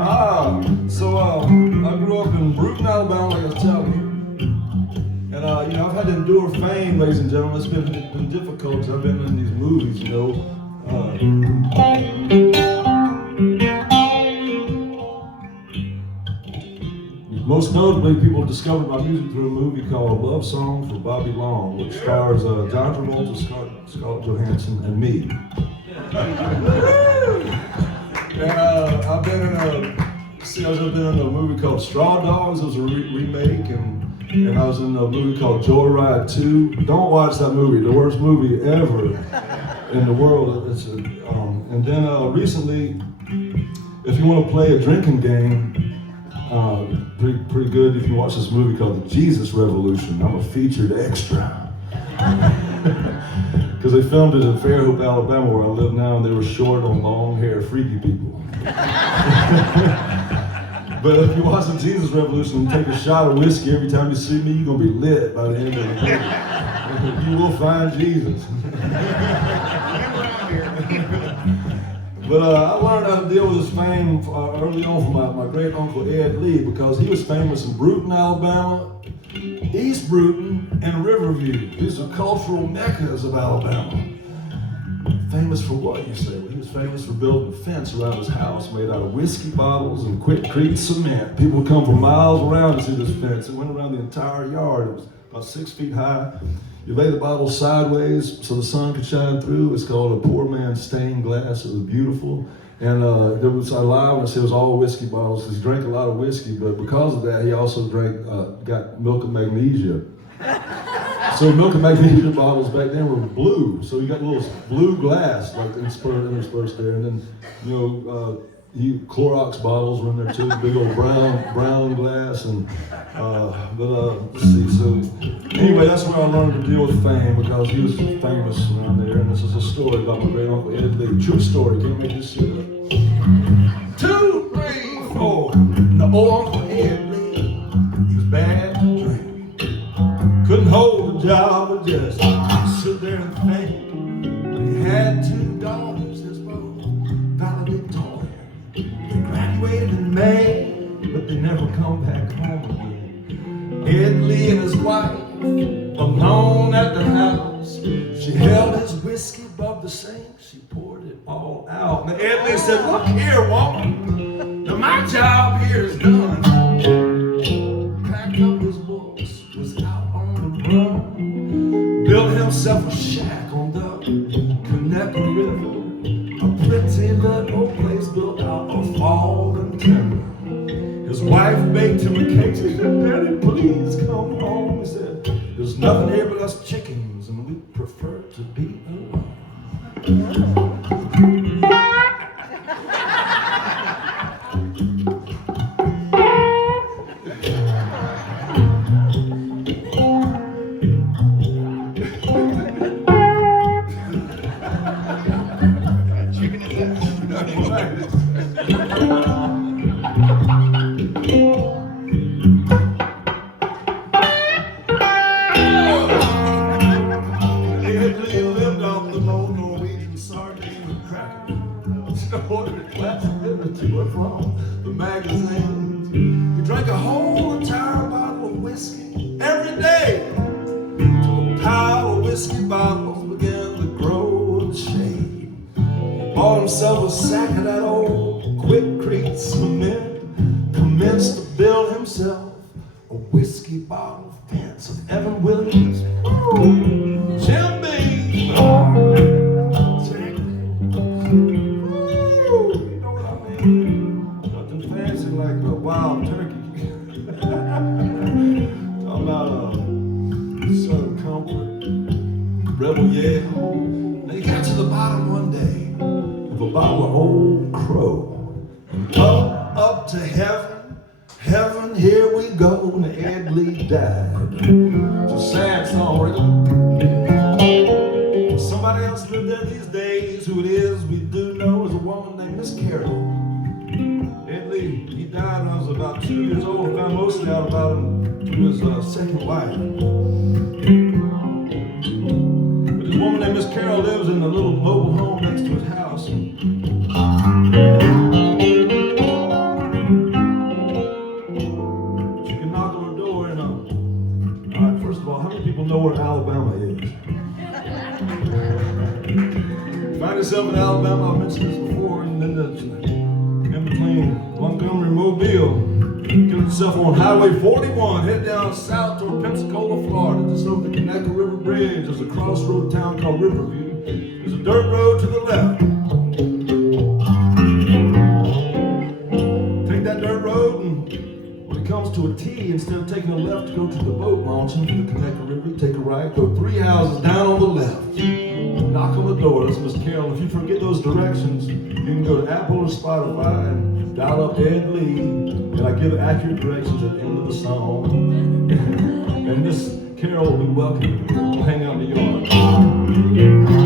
I grew up in Brewton, Alabama, like I was telling you. And, I've had to endure fame, ladies and gentlemen. It's been difficult because I've been in these movies, Most notably, people discovered my music through a movie called Love Song for Bobby Long, which stars John Travolta, Scarlett Johansson, and me. I've been in a movie called Straw Dogs. It was a remake, and I was in a movie called Joyride 2. Don't watch that movie, the worst movie ever in the world. And then recently, if you want to play a drinking game, pretty good, you can watch this movie called The Jesus Revolution. I'm a featured extra. Because they filmed it in Fairhope, Alabama, where I live now, and they were short on long hair, freaky people. But if you watch The Jesus Revolution and take a shot of whiskey every time you see me, you're going to be lit by the end of the movie. You will find Jesus. But I learned how to deal with his fame early on from my great uncle Ed Lee, because he was famous in Brewton, Alabama, East Brewton, and Riverview. These are cultural meccas of Alabama. Famous for what, you say? Well, he was famous for building a fence around his house made out of whiskey bottles and Quikrete cement. People would come from miles around to see this fence. It went around the entire yard. It was about 6 feet high. You lay the bottle sideways so the sun could shine through. It's called a poor man's stained glass. It was beautiful. And I lied when I said it was all whiskey bottles, because he drank a lot of whiskey, but because of that, he also got milk and magnesia. So milk and magnesia bottles back then were blue. So you got a little blue glass, like interspersed there. And then, Clorox bottles were in there too, big old brown glass. And let's see. So anyway, that's where I learned to deal with fame, because he was famous around there. And this is a story about my great uncle Ed Lee. True story. Can't make this shit up. 2, 3, 4. The old Uncle Ed Lee, he was bad to drink. Couldn't hold a job, but just sit there and think. But he had 2 daughters, his both valedictorian. They graduated in May, but they never come back home again. Ed Lee and his wife, alone at the house. She held his whiskey above the sink. She poured it all out. And Ed Lee said, "Look here, woman. Now my job here is done." Packed up his books, was out on the run. Built himself a shack on the Connecticut River. A pretty little place built out of fallen timber. His wife baked him a cake. She said, "Daddy, please come home." He said, "There's nothing here but us chickens, and we prefer to be alone." Ordered a glass of liquor to or from the magazines. He drank a whole entire bottle of whiskey every day, till a pile of whiskey bottles began to grow in shade. He bought himself a sack of that old Quikrete cement, commenced to build himself a whiskey bottle fence of Evan Williams, Jim Beam, nothing fancy like a wild turkey. Talking about Southern Comfort, Rebel Yale. And he got to the bottom one day of a bottle of Old Crow. And up to heaven, here we go. And Ed Lee died. It's a sad song, really. Somebody else lived there these days. Who it is, we do know, is a woman named Miss Carol. Ed Lee, he died when I was about 2 years old. I found mostly out about him through his second wife. But this woman named Miss Carol lives in a little mobile home next to his house. And yourself in Alabama. I mentioned this before, and then in between Montgomery and Mobile, get yourself on Highway 41, head down south toward Pensacola, Florida, just over the Connecticut River Bridge. There's a crossroad town called Riverview. There's a dirt road to the left. Take that dirt road, and when it comes to a T, instead of taking a left to go to the boat launching for the Connecticut River, take a right, go 3 houses down on the left. Knock on the door. That's Miss Carol. If you forget those directions, you can go to Apple or Spotify and dial up Ed Lee, and I give accurate directions at the end of the song. And Miss Carol will be welcome. We'll hang out in the yard.